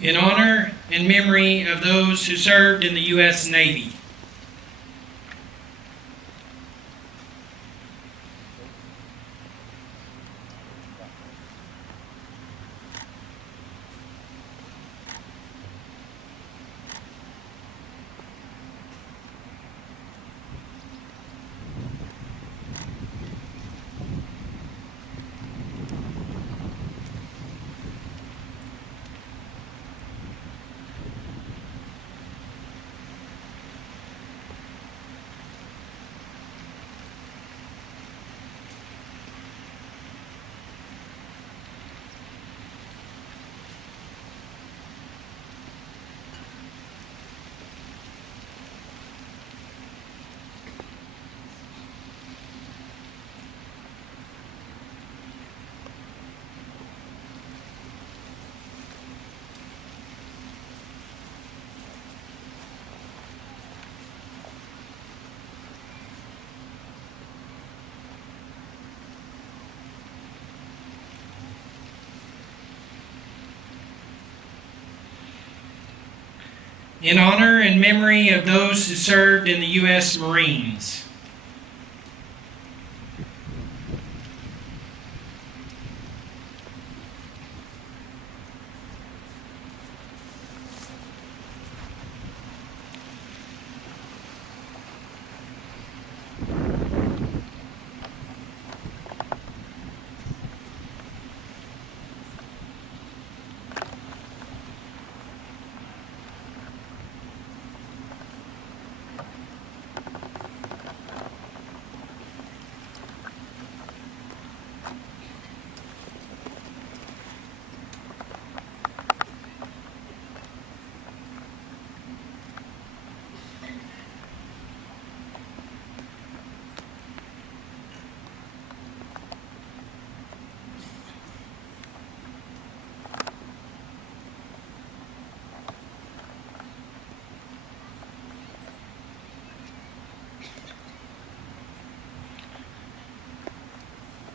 in honor and memory of those who served in the U.S. Navy. In honor and memory of those who served in the U.S. Marines.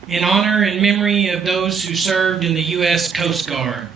In honor and memory of those who served in the U.S. Coast Guard.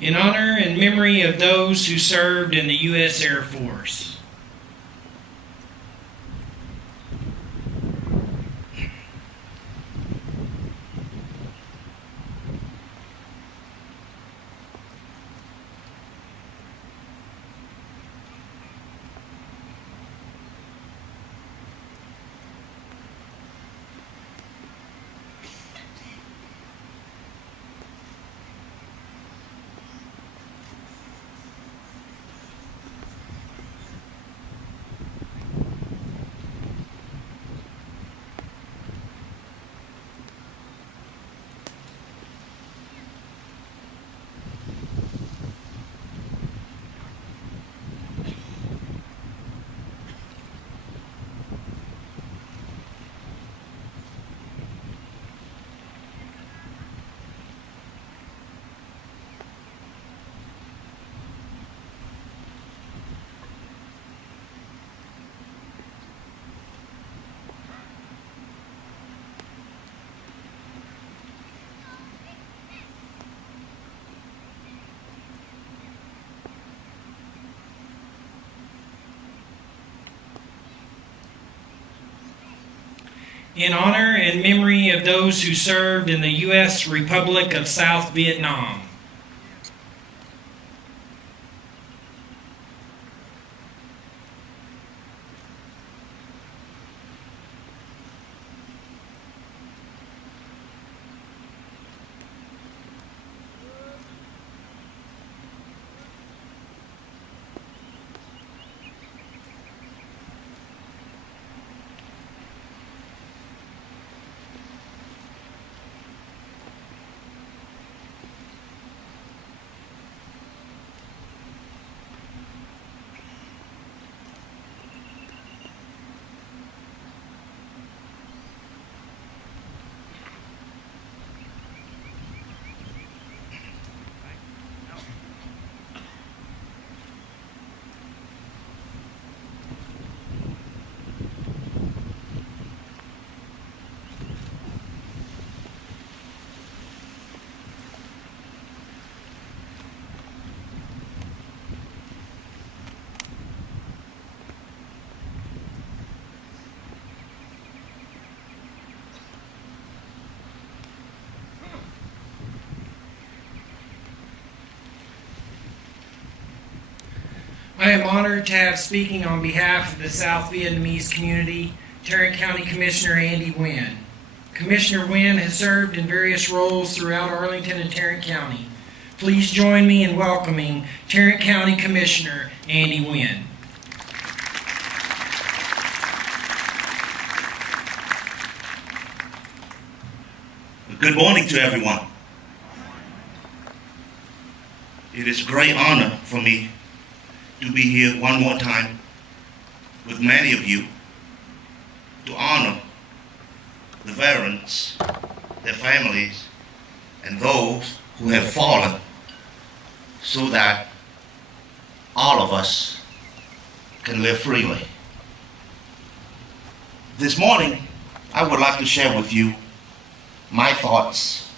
In honor and memory of those who served in the U.S. Air Force. in honor and memory of those who served in the U.S. Republic of South Vietnam. I am honored to have speaking on behalf of the South Vietnamese community, Tarrant County Commissioner Andy Nguyen. Commissioner Nguyen has served in various roles throughout Arlington and Tarrant County. Please join me in welcoming Tarrant County Commissioner Andy Nguyen. Good morning to everyone. It is a great honor for me to be here one more time with many of you to honor the veterans, their families, and those who have fallen so that all of us can live freely. This morning, I would like to share with you my thoughts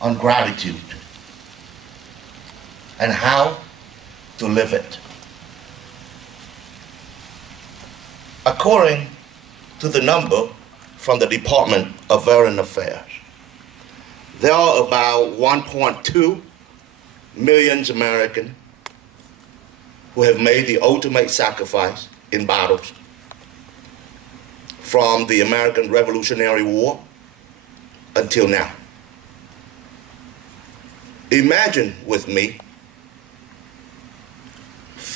on gratitude and how to live it. According to the number from the Department of Veteran Affairs, there are about 1.2 million Americans who have made the ultimate sacrifice in battles from the American Revolutionary War until now. Imagine with me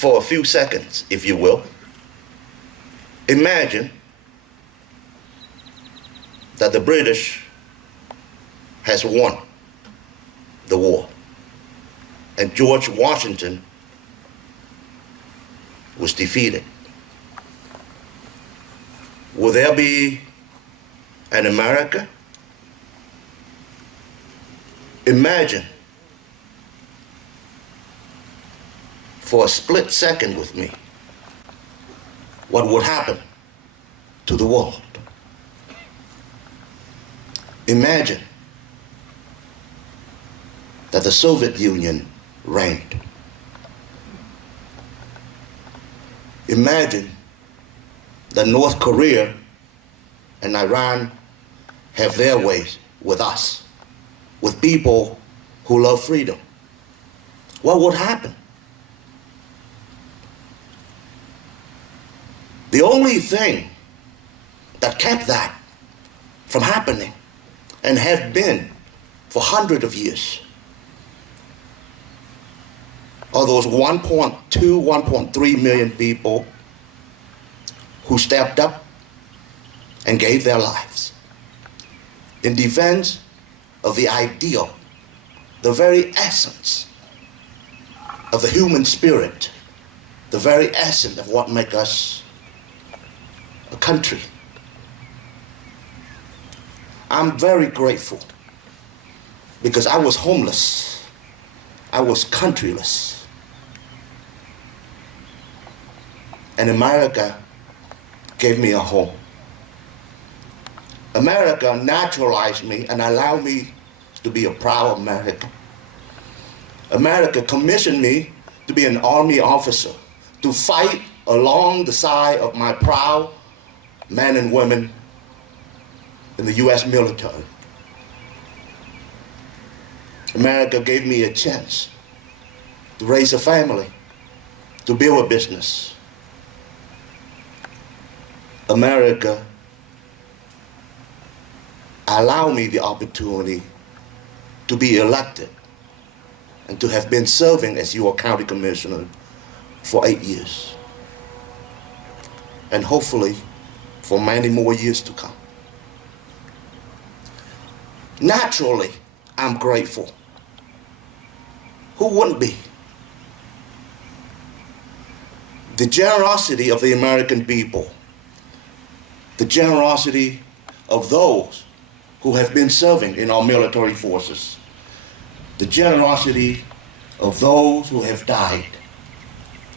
for a few seconds, if you will. Imagine that the British has won the war and George Washington was defeated. Will there be an America? Imagine for a split second with me what would happen to the world. Imagine that the Soviet Union reigned. Imagine that North Korea and Iran have their ways with us, with people who love freedom. What would happen? The only thing that kept that from happening, and have been for hundreds of years, are those 1.2, 1.3 million people who stepped up and gave their lives in defense of the ideal, the very essence of the human spirit, the very essence of what makes us a country. I'm very grateful because I was homeless. I was countryless. And America gave me a home. America naturalized me and allowed me to be a proud American. America commissioned me to be an Army officer, to fight along the side of my proud men and women in the U.S. military. America gave me a chance to raise a family, to build a business. America allowed me the opportunity to be elected and to have been serving as your county commissioner for 8 years. And hopefully for many more years to come. Naturally, I'm grateful. Who wouldn't be? The generosity of the American people, the generosity of those who have been serving in our military forces, the generosity of those who have died,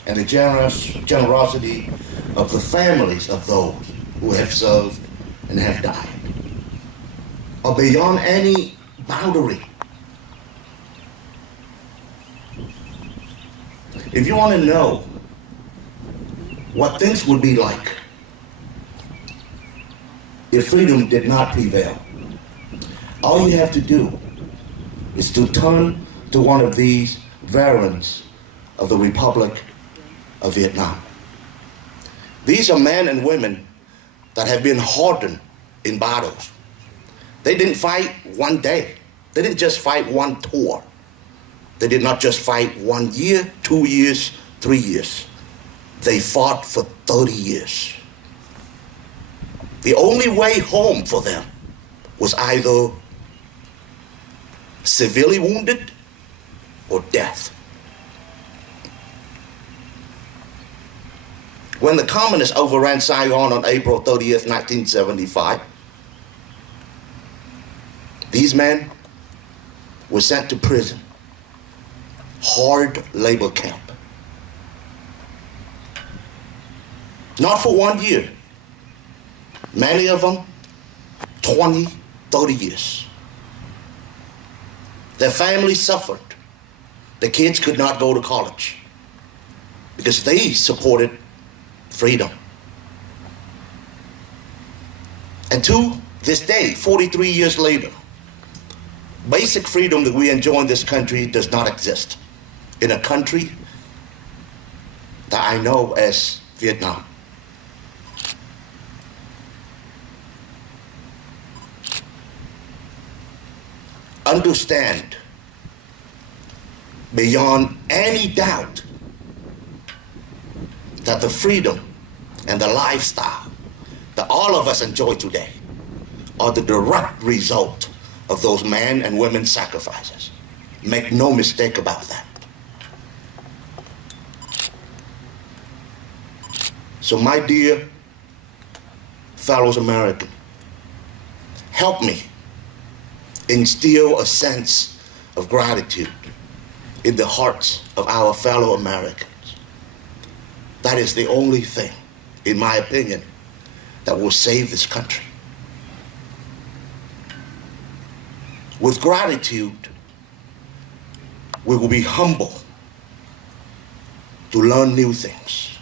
and the generosity of the families of those who have served and have died are beyond any boundary. If you want to know what things would be like if freedom did not prevail, all you have to do is to turn to one of these veterans of the Republic of Vietnam. These are men and women that have been hardened in battles. They didn't fight one day. They didn't just fight one tour. They did not just fight 1 year, 2 years, 3 years. They fought for 30 years. The only way home for them was either severely wounded or death. When the communists overran Saigon on April 30th, 1975, these men were sent to prison, hard labor camp. Not for 1 year. Many of them, 20, 30 years. Their families suffered. The kids could not go to college because they supported freedom. And to this day, 43 years later, basic freedom that we enjoy in this country does not exist in a country that I know as Vietnam. Understand beyond any doubt that the freedom and the lifestyle that all of us enjoy today are the direct result of those men and women's sacrifices. Make no mistake about that. So my dear fellow Americans, help me instill a sense of gratitude in the hearts of our fellow Americans. That is the only thing, in my opinion, that will save this country. With gratitude, we will be humble to learn new things,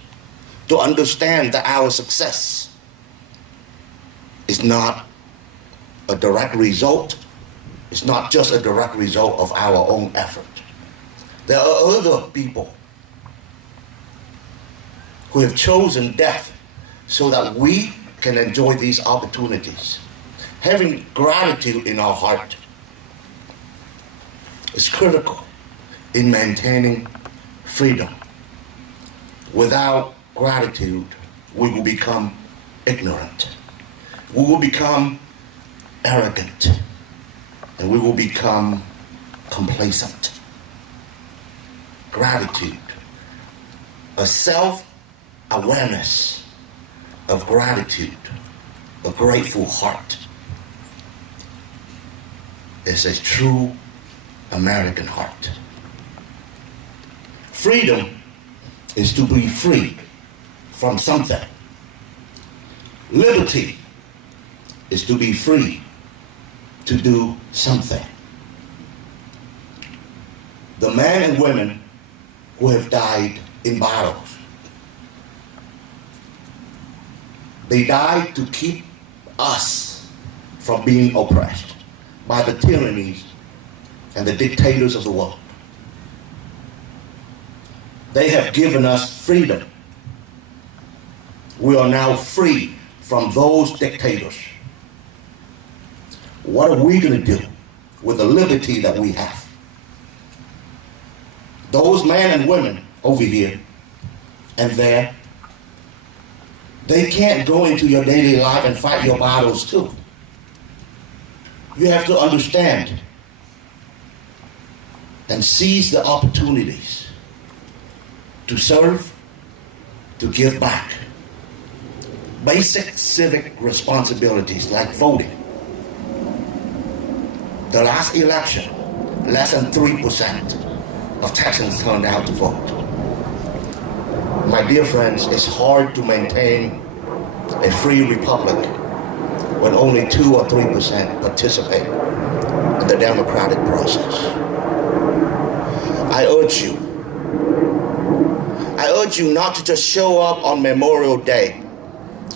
to understand that our success is not a direct result. It's not just a direct result of our own effort. There are other people who have chosen death so that we can enjoy these opportunities. Having gratitude in our heart is critical in maintaining freedom. Without gratitude, we will become ignorant. We will become arrogant. And we will become complacent. Gratitude, a self-awareness of gratitude, a grateful heart, is a true American heart. Freedom is to be free from something. Liberty is to be free to do something. The men and women who have died in battles, they died to keep us from being oppressed by the tyrannies and the dictators of the world. They have given us freedom. We are now free from those dictators. What are we going to do with the liberty that we have? Those men and women over here and there, they can't go into your daily life and fight your battles too. You have to understand and seize the opportunities to serve, to give back. Basic civic responsibilities like voting. The last election, less than 3% of Texans turned out to vote. My dear friends, it's hard to maintain a free republic when only 2 or 3% participate in the democratic process. I urge you not to just show up on Memorial Day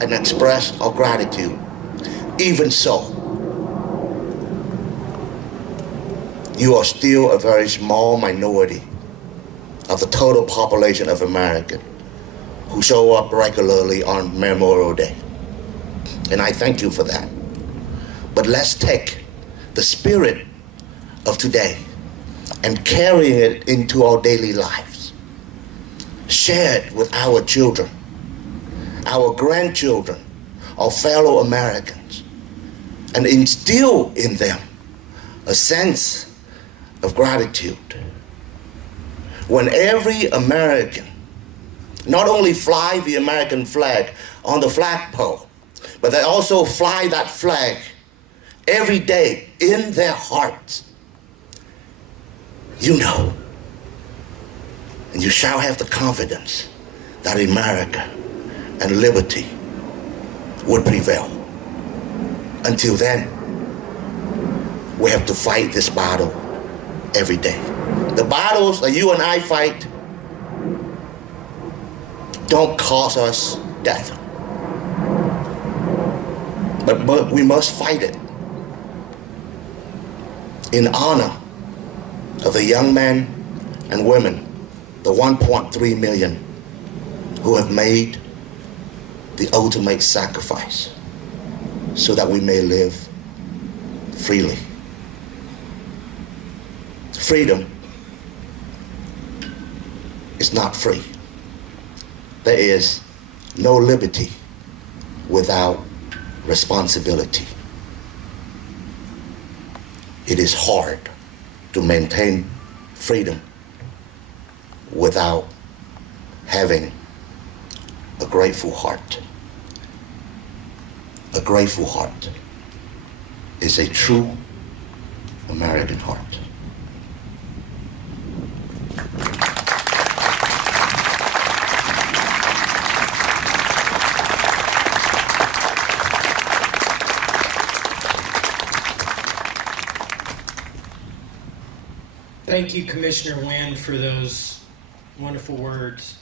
and express our gratitude. Even so, you are still a very small minority of the total population of Americans who show up regularly on Memorial Day. And I thank you for that. But let's take the spirit of today and carry it into our daily lives. Share it with our children, our grandchildren, our fellow Americans, and instill in them a sense of gratitude. When every American not only fly the American flag on the flagpole, but they also fly that flag every day in their hearts, you know, and you shall have the confidence that America and liberty would prevail. Until then, we have to fight this battle every day. The battles that you and I fight don't cause us death, but we must fight it in honor of the young men and women, the 1.3 million who have made the ultimate sacrifice so that we may live freely. Freedom is not free. There is no liberty without responsibility. It is hard to maintain freedom without having a grateful heart. A grateful heart is a true American heart. Thank you, Commissioner Nguyen, for those wonderful words.